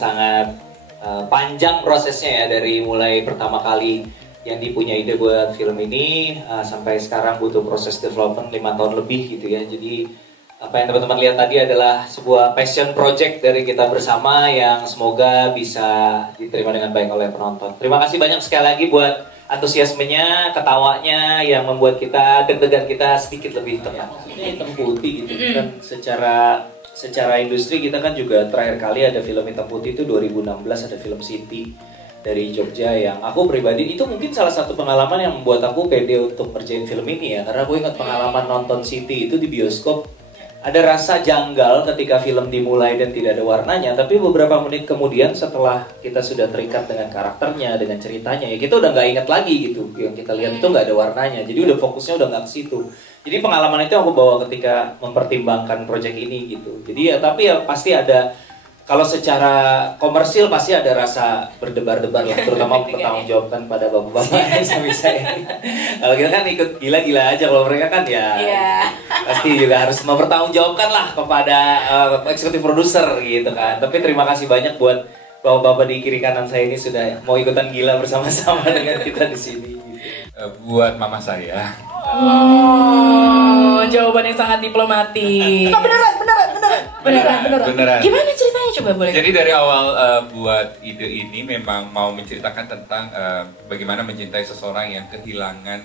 sangat panjang prosesnya ya, dari mulai pertama kali yang punya ide buat film ini sampai sekarang butuh proses development 5 tahun lebih gitu ya. Jadi apa yang teman-teman lihat tadi adalah sebuah passion project dari kita bersama yang semoga bisa diterima dengan baik oleh penonton. Terima kasih banyak sekali lagi buat antusiasmenya, ketawanya yang membuat kita deg-degan kita sedikit lebih tenang. Ini hitam putih gitu kan, secara industri kita kan juga terakhir kali ada film hitam putih itu 2016, ada film City dari Jogja yang aku pribadi itu mungkin salah satu pengalaman yang membuat aku pede untuk ngerjain film ini ya, karena aku ingat pengalaman nonton City itu di bioskop. Ada rasa janggal ketika film dimulai dan tidak ada warnanya, tapi beberapa menit kemudian setelah kita sudah terikat dengan karakternya, dengan ceritanya, ya kita udah nggak ingat lagi gitu. Yang kita lihat itu nggak ada warnanya, jadi udah fokusnya udah nggak ke situ. Jadi pengalaman itu aku bawa ketika mempertimbangkan proyek ini gitu. Jadi ya tapi ya pasti ada, kalau secara komersil pasti ada rasa berdebar-debar lah, terutama mempertanggungjawabkan pada bapak-bapak yang bisa ini. Kalau kita kan ikut gila-gila aja, kalau mereka kan ya pasti juga harus mempertanggungjawabkan lah kepada eksekutif produser gitu kan. Tapi terima kasih banyak buat bapak-bapak di kiri kanan saya ini sudah mau ikutan gila bersama-sama dengan kita di sini. Gitu. Buat mama saya. Oh, jawaban yang sangat diplomatik. Beneran. Gimana ceritanya coba boleh? Jadi dari awal buat ide ini memang mau menceritakan tentang bagaimana mencintai seseorang yang kehilangan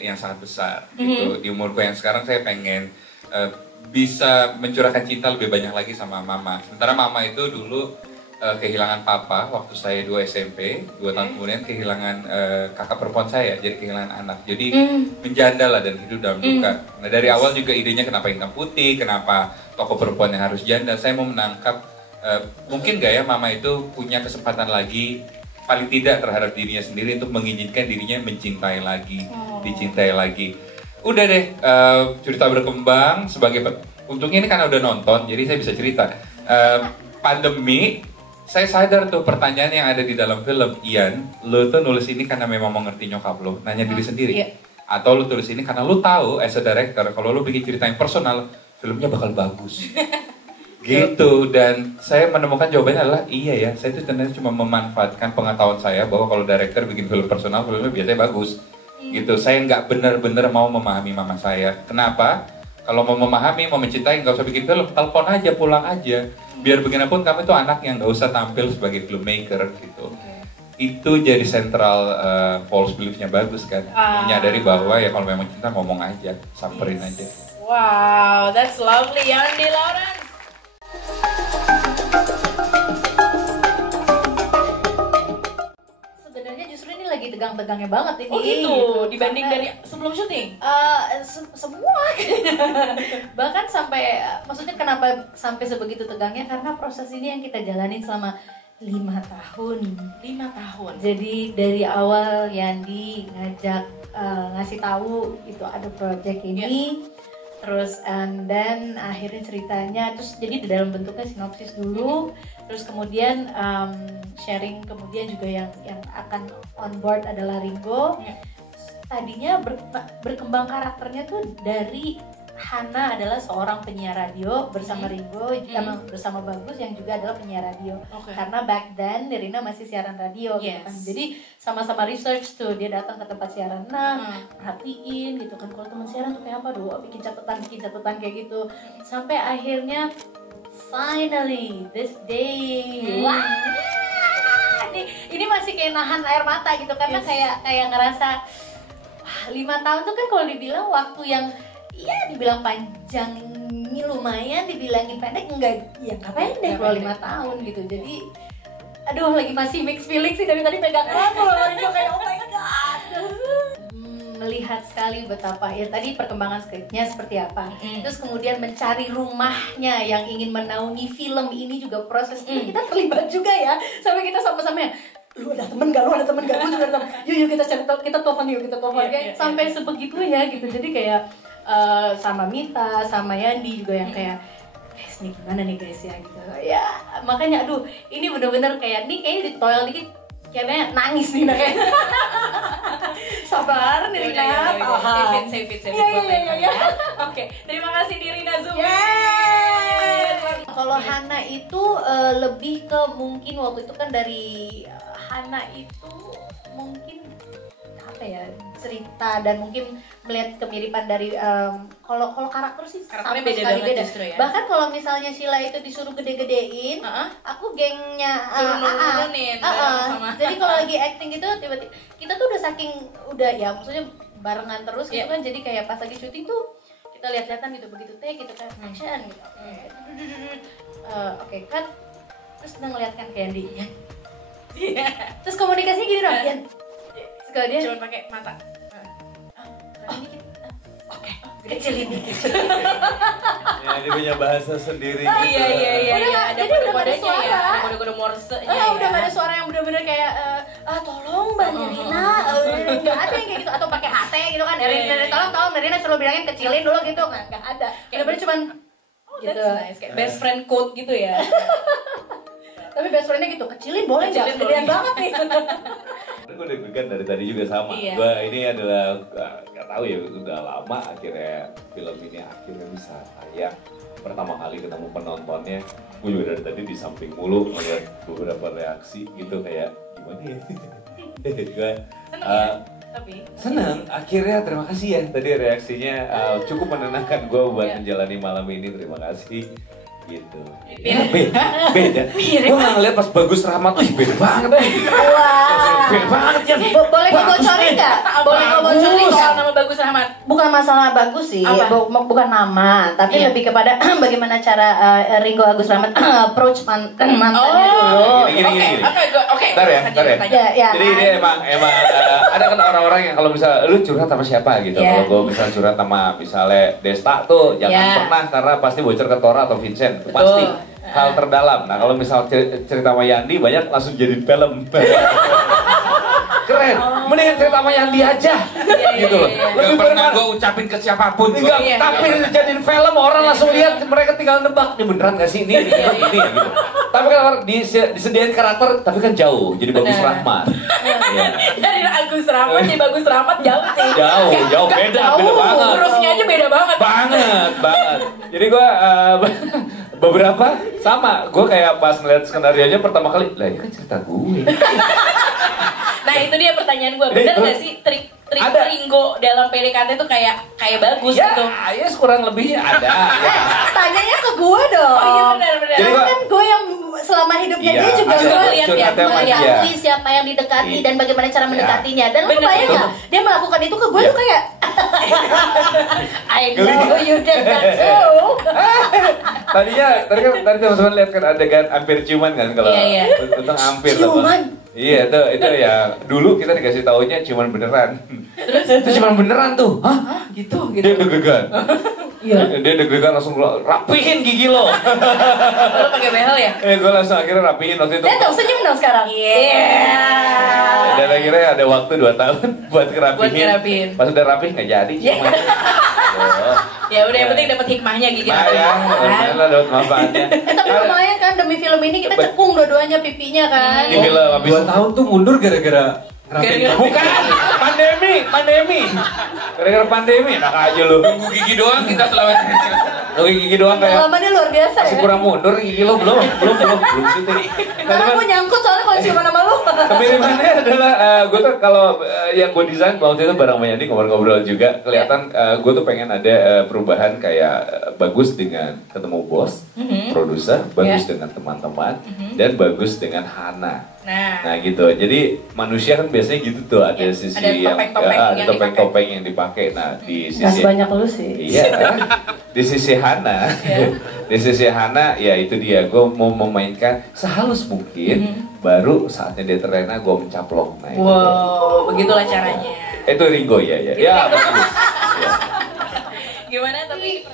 yang sangat besar. Gitu. Di umurku yang sekarang saya pengen bisa mencurahkan cinta lebih banyak lagi sama mama. Sementara mama itu dulu kehilangan papa waktu saya 2 SMP, 2 tahun kemudian kehilangan kakak perempuan saya, jadi kehilangan anak. Jadi menjanda lah dan hidup dalam duka. Nah dari awal juga idenya kenapa hitam putih, kenapa tokoh perempuan yang harus janda. Saya mau menangkap, mungkin gak ya mama itu punya kesempatan lagi, paling tidak terhadap dirinya sendiri untuk mengizinkan dirinya mencintai lagi, dicintai lagi. Udah deh, cerita berkembang sebagai, untungnya ini karena udah nonton, jadi saya bisa cerita. Pandemi, saya sadar tuh pertanyaan yang ada di dalam film, Ian, lo tuh nulis ini karena memang mau ngerti nyokap lo, nanya diri sendiri. Atau lo tulis ini karena lo tahu as a director, kalau lo bikin cerita yang personal, filmnya bakal bagus. Gitu, dan saya menemukan jawabannya adalah, iya ya, saya tuh ternyata cuma memanfaatkan pengetahuan saya bahwa kalau director bikin film personal, filmnya biasanya bagus. Gitu, saya nggak benar-benar mau memahami mama saya. Kenapa? Kalau mau memahami, mau mencintai, nggak usah bikin film, telepon aja, pulang aja. Biar bagaimanapun kamu itu anak yang nggak usah tampil sebagai filmmaker gitu. Itu jadi sentral false belief-nya bagus kan. Menyadari bahwa ya kalau memang cinta ngomong aja, samperin aja. Wow, that's lovely, Andi Lawrence. Lagi tegang-tegangnya banget ini. Oh gitu, dibanding dari sebelum syuting? Semua bahkan sampai, maksudnya kenapa sampai sebegitu tegangnya, karena proses ini yang kita jalanin selama 5 tahun. 5 tahun. Jadi dari awal Yandi ngajak ngasih tahu itu ada project ini, terus and then akhirnya ceritanya, terus jadi di dalam bentuknya sinopsis dulu, terus kemudian sharing, kemudian juga yang akan on board adalah Ringo. Tadinya berkembang karakternya tuh dari Hana adalah seorang penyiar radio bersama Ringo, bersama Bagus yang juga adalah penyiar radio. Karena back then Nirina masih siaran radio gitu kan. Jadi sama-sama research tuh, dia datang ke tempat siaran, perhatiin gitu kan, kalau teman siaran tuh kayak apa, bikin catatan kayak gitu. Sampai akhirnya finally this day. Wah. Ini masih kayak nahan air mata gitu, karena kayak ngerasa 5 tahun tuh kan kalau dibilang waktu yang ya dibilang panjang lumayan, dibilangin pendek enggak, ya nggak pendek kalau 5 tahun gitu. Jadi aduh, lagi masih mixed feeling sih, dari tadi pegang kayak oh my god. Melihat sekali betapa ya tadi perkembangan skripnya seperti apa, terus kemudian mencari rumahnya yang ingin menaungi film ini juga prosesnya kita terlibat juga ya, sampai kita sama-sama ya, lu ada temen gak, gue juga ada temen, yuk kita cari, kita telepon kayak sampai sebegitunya gitu. Jadi kayak sama Mita, sama Yandi juga yang kayak, guys, nih gimana nih guys ya gitu ya. Makanya aduh, ini bener-bener kayak nih kayaknya ditoyol dikit kayaknya nangis nih kayak. Sabar Nirina, tahan. Save it buat later ya. Oke, terima kasih Nirina Zumi. Kalau Hana itu lebih ke mungkin waktu itu kan dari Hana itu mungkin apa ya cerita dan mungkin melihat kemiripan dari kalau karakter sih Karakternya sama beda sekali banget beda. justru ya. Bahkan kalau misalnya Sheila itu disuruh gede-gedein, aku gengnya Suruh nurunin bareng sama. jadi kalau lagi acting gitu tiba-tiba kita tuh udah ya maksudnya barengan terus gitu kan, jadi kayak pas lagi syuting tuh kita lihat-lihatan gitu, begitu take gitu kan action gitu, oke cut, terus udah ngeliatkan Candy ya. Terus komunikasinya gini dong Yan, kalau dia Cuma pakai mata. oke kecilin dikit. Ya, dia punya bahasa sendiri Iya gitu. ada jadi udah nggak ada kode-kodenya ya, suara. ada kode-kode Morse-nya ya. Udah gak ada suara yang bener-bener kayak tolong Mbak Nirina, nggak ada yang kayak gitu, atau pakai HT gitu kan, tolong Nirina selalu bilangin kecilin dulu gitu kan, nggak ada, bener-bener cuman gitu. That's nice, kayak best friend code gitu ya. Tapi best friendnya gitu, kecilin boleh nggak? Kecilin Gedean boleh. banget nih. Gue deg-degan dari tadi juga sama. Iya. Gue ini adalah nggak tahu ya, udah lama akhirnya film ini akhirnya bisa tayang. Pertama kali ketemu penontonnya, gue juga dari tadi di samping mulu ngeliat beberapa reaksi gitu kayak gimana ya? Gue Seneng ya? Tapi senang. Akhirnya terima kasih ya tadi reaksinya cukup menenangkan gue buat menjalani malam ini. Terima kasih. Gitu. Ya, beda. Gue nggak ngeliat pas Bagus Rahmat, beda banget. Wah. Beda banget ya. Boleh ngebocorin nggak? Boleh ngebocorin soal nggak? nama Bagus Rahmat. Bukan masalah bagus sih, Apa? bukan nama, tapi Iya. lebih kepada bagaimana cara Ringo Agus Rahmat approach mantannya dulu. Gini. Oke. Ntar ya. Ya, Jadi ini emang ada kan orang-orang yang kalau misal lu curhat sama siapa gitu. Iya. Kalau gue misal curhat sama misalnya Desta tuh jangan Iya. pernah karena pasti bocor ke Tora atau Vincent. Betul. Pasti hal terdalam. Nah kalau misal cerita sama Yandi banyak langsung jadi film. Keren. Mendingan cerita sama Yandi aja. Gitu loh. Iya. Lebih Gak pernah bermakna. gue ucapin ke siapapun. Enggak, Iya. tapi jadiin film orang langsung lihat mereka tinggal nebak ini beneran gak sih ini gitu. Tapi kan disediain karakter tapi kan jauh jadi Bagus Benar. Rahmat. Iya. Dari Agus Rahmat jadi Bagus Rahmat jauh sih. Jauh beda banget. Hurufnya aja beda banget. Banget. Jadi gue beberapa sama, gue kayak pas ngeliat skenario nya pertama kali, lah ini kan cerita gue. Nah itu dia pertanyaan gue, bener nggak sih trik Ada. Ringo dalam PDKT tuh kayak Bagus Ya, gitu? ya kurang lebihnya ada. Ya. Tanyanya ke gue dong. Oh iya benar. Jadi Karena gua- kan gue yang selama hidupnya Iya, dia juga ada. Suka gue lihat ya, Curhatnya sama dia. mengetahui siapa yang didekati Iya. dan bagaimana cara mendekatinya. Dan lo Bener. kebayang nggak? Dia melakukan itu ke gue Iya. tuh kayak I Geli. know you did that too. Tadi teman-teman lihat kan adegan hampir ciuman kan kalau Iya. tentang hampir Ciuman? Iya itu ya dulu kita dikasih taunya ciuman beneran. Itu ciuman beneran tuh. Hah? Gitu. Dia deg-degan. Iya. Dia deg-degan langsung rapihin gigi lo. Lo pakai behel ya? Gue langsung akhirnya rapihin waktu itu. Dan dong senyum dong sekarang. Iya. Dan akhirnya ada waktu 2 tahun buat ngerapihin. Buat ngerapihin. Pas udah rapih nggak jadi ciuman. Oh. Ya udah yang penting dapat hikmahnya gigi. Nah ya, alhamdulillah dapat manfaatnya. Tapi lumayan kan demi film ini kita cekung dua-duanya pipinya kan. Ini film habis 2 tahun tuh mundur gara-gara ngerapiin Gara-gara- kamu. Bukan, pandemi. Gara-gara pandemi, enak aja lu. Tunggu gigi doang kita selama Lu gigi doang kayak Pengalamannya luar biasa masih ya. kurang mundur gigi lo belum syuting. Karena gue nyangkut soalnya kalau ciuman sama lu. Kemiripannya adalah gue tuh kalau yang gue desain waktu itu bareng sama Yandi ngobrol-ngobrol juga kelihatan gue tuh pengen ada perubahan kayak Bagus dengan ketemu bos, produser, Bagus dengan teman-teman, dan Bagus dengan Hana. Nah gitu, jadi manusia kan biasanya gitu tuh ada Ya, sisi ada yang topeng-topeng ada yang topeng-topeng yang dipakai. Nah di Gak sisi sebanyak lu sih. iya, di sisi Hana, di sisi Hana ya itu dia. Gue mau memainkan sehalus mungkin. Baru saatnya dia terlena, gue mencaplok. Nah, itu. Wow, begitulah caranya. Itu Ringo ya. Bagus. Ya. Gimana tapi?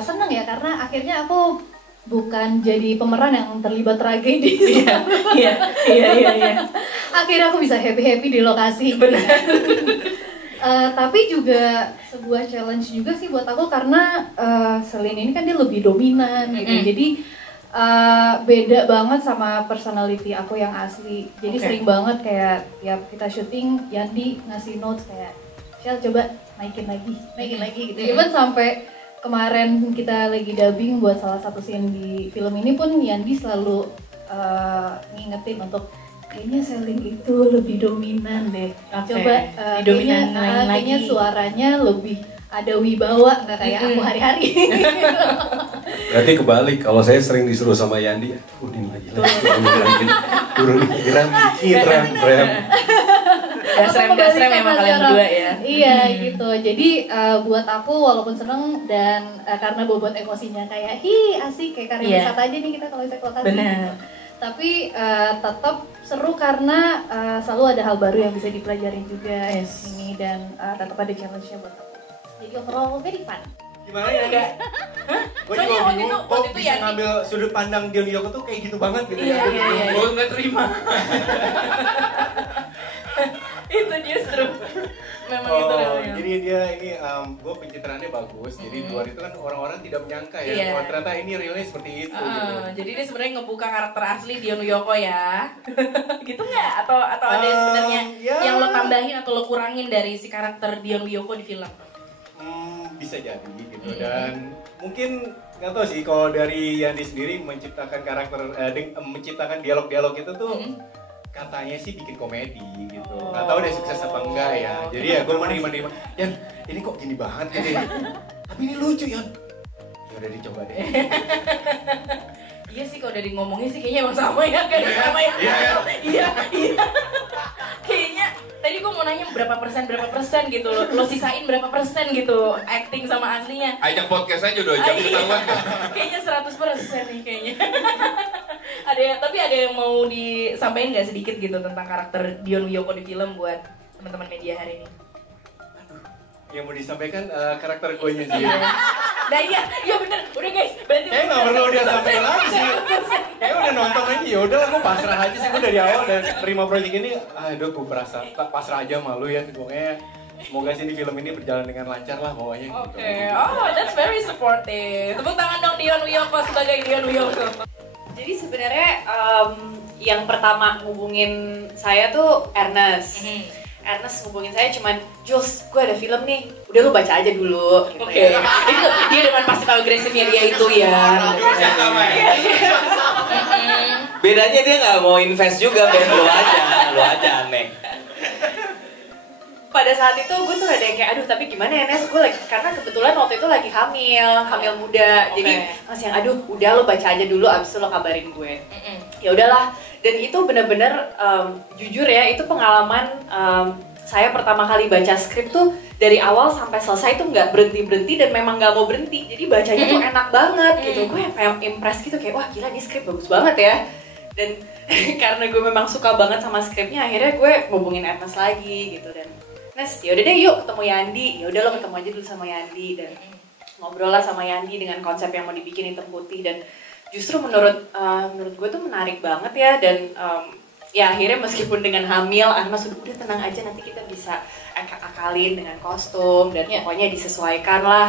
Seneng ya karena akhirnya aku bukan jadi pemeran yang terlibat tragedi. Iya. Akhirnya aku bisa happy di lokasi. Benar. Tapi juga sebuah challenge juga sih buat aku karena Celine ini kan dia lebih dominan gitu. Jadi beda banget sama personality aku yang asli. Jadi sering banget kayak tiap kita syuting Yandi ngasih notes kayak Shell coba naikin lagi gitu. Even sampai kemarin kita lagi dubbing buat salah satu scene di film ini pun Yandi selalu ngingetin untuk kayaknya Selin itu lebih dominan deh. Coba kayaknya suaranya lebih ada wibawa, nggak kayak aku hari-hari. Berarti kebalik, kalau saya sering disuruh sama Yandi, turunin lagi, turun rem dikit, rem. Dasrem memang kalian berdua ya. Iya gitu, jadi buat aku walaupun seneng dan karena bobot emosinya kayak asik kayak karya wisata aja nih kita kalau wisata lokasi. Benar. Tapi tetap seru karena selalu ada hal baru yang bisa dipelajari juga ini dan tetap ada challenge-nya buat aku. Jadi overall very fun. Gimana ya? Gue juga bingung kok bisa ngambil sudut pandang Dion Wiyoko tuh kayak gitu banget gitu ya. Gue nggak terima. Itu justru memang itu namanya. Jadi dia ini gue pencitraannya bagus. Jadi di luar itu kan orang-orang tidak menyangka ya. Oh, ternyata ini realnya seperti itu. Gitu. Jadi dia sebenarnya ngebuka karakter asli Dion Wiyoko ya. Gitu nggak? Atau ada sebenarnya yang lo tambahin atau lo kurangin dari si karakter Dion Wiyoko di film? Bisa jadi gitu dan mungkin nggak tahu sih kalau dari Yandi sendiri menciptakan karakter menciptakan dialog-dialog itu tuh katanya sih bikin komedi gitu. Nggak tahu deh sukses apa enggak ya. Jadi ya gue menerima Yan ini kok gini banget gitu ya. Tapi ini lucu Yan. Ya udah dicoba deh. Iya sih kalau dari ngomongnya sih kayaknya emang sama ya, sama ya. Iya. Kayaknya tadi gue mau nanya berapa persen gitu lo sisain berapa persen gitu acting sama aslinya. Ajak podcast aja 2 jam ketahuan. Kayaknya 100% nih kayaknya. Tapi ada yang mau disampaikan nggak sedikit gitu tentang karakter Dion Wiyoko di film buat teman-teman media hari ini? Yang mau disampaikan karakter gue nya sih. Nah iya bener, udah guys. Berarti nggak perlu dia sampaikan lagi sih. Udah nonton aja, ya udah gue pasrah aja sih gue dari awal dan terima project ini. Aduh gue pasrah aja malu ya, pokoknya. Semoga sih di film ini berjalan dengan lancar lah pokoknya. Oke. Oh that's very supportive. Tepuk tangan dong Dion Wiyoko sebagai Dion Wiyoko. Jadi sebenarnya yang pertama hubungin saya tuh Ernest. Ernest hubungin saya cuman, Jules, gue ada film nih, udah lu baca aja dulu gitu ya. Itu dia dengan passive agresifnya dia itu ya. Bedanya dia nggak mau invest juga, Ben, lu aja aneh. Pada saat itu gue tuh ada yang kayak, aduh tapi gimana ya Nes, gue lagi, karena kebetulan waktu itu lagi hamil muda. Jadi masih yang, aduh udah lo baca aja dulu, abis itu lo kabarin gue. Ya udahlah, dan itu bener-bener jujur ya, itu pengalaman saya pertama kali baca skrip tuh dari awal sampai selesai tuh nggak berhenti dan memang nggak mau berhenti. Jadi bacanya tuh enak banget gitu. Gue yang impress gitu kayak, wah gila ini skrip bagus banget ya. Dan karena gue memang suka banget sama skripnya, akhirnya gue ngubungin Ernest lagi gitu. Dan Nes, yaudah deh yuk ketemu Yandi. Yaudah lo ketemu aja dulu sama Yandi dan ngobrol lah sama Yandi dengan konsep yang mau dibikin hitam putih. Dan justru menurut gue tuh menarik banget ya. Dan ya akhirnya meskipun dengan hamil, Ernest udah tenang aja, nanti kita bisa akalin dengan kostum dan pokoknya disesuaikan lah.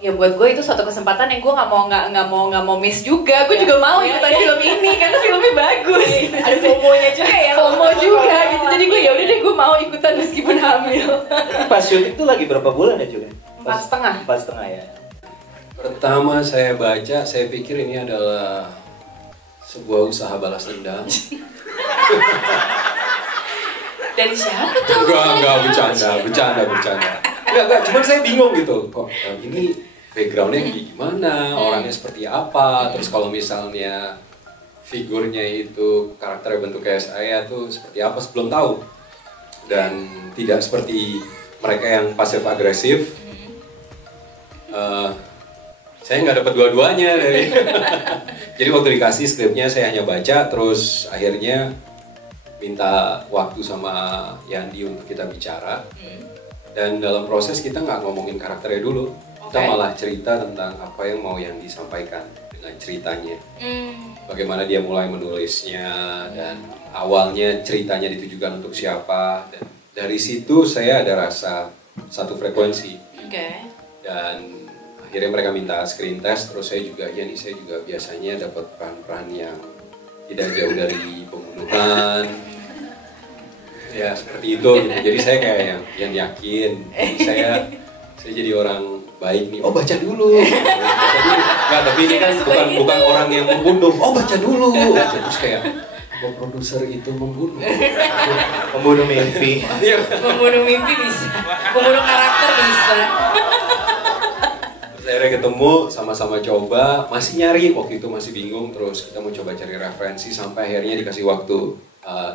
Ya buat gue itu suatu kesempatan yang gue nggak mau miss juga. Gue juga mau ikutan film ini karena filmnya bagus. Ada FOMO-nya juga ya. FOMO juga gitu. Jadi gue ya udah deh gue mau ikutan meskipun hamil. Pas syuting tuh lagi berapa bulan ya juga? 4,5. 4,5 ya. Pertama saya baca, saya pikir ini adalah sebuah usaha balas dendam. Dari siapa tuh? Enggak, bercanda. Enggak, cuman saya bingung gitu. Kok ini backgroundnya gimana, orangnya seperti apa, terus kalau misalnya figurnya itu karakternya bentuk kayak saya tuh seperti apa, belum tahu. Dan tidak seperti mereka yang pasif agresif. Saya nggak dapat dua-duanya dari. Jadi waktu dikasih skripnya saya hanya baca, terus akhirnya minta waktu sama Yandi untuk kita bicara. Dan dalam proses kita nggak ngomongin karakternya dulu, kita malah cerita tentang apa yang mau yang disampaikan dengan ceritanya. Bagaimana dia mulai menulisnya dan awalnya ceritanya ditujukan untuk siapa. Dan dari situ saya ada rasa satu frekuensi. Dan akhirnya mereka minta screen test, terus saya juga biasanya dapat peran-peran yang tidak jauh dari pembunuhan. Ya seperti itu gitu. Jadi saya kayak yang yakin. saya jadi orang baik nih, oh baca dulu. Jadi nggak, tapi ini kan bukan orang yang membunuh, oh baca dulu. Terus kayak, oh produser itu membunuh. Membunuh mimpi. Membunuh mimpi bisa, membunuh karakter bisa. Terus akhirnya ketemu, sama-sama coba, masih nyari, waktu itu masih bingung, terus kita mau coba cari referensi, sampai akhirnya dikasih waktu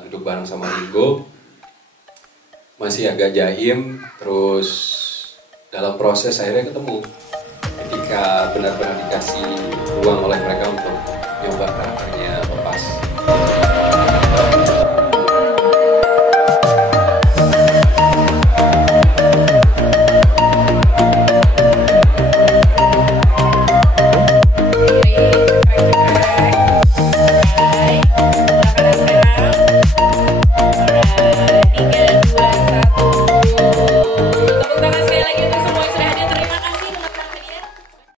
duduk bareng sama Ringo. Masih agak jaim, terus dalam proses akhirnya ketemu. Ketika benar-benar dikasih ruang oleh mereka untuk nyoba karakternya Pepas.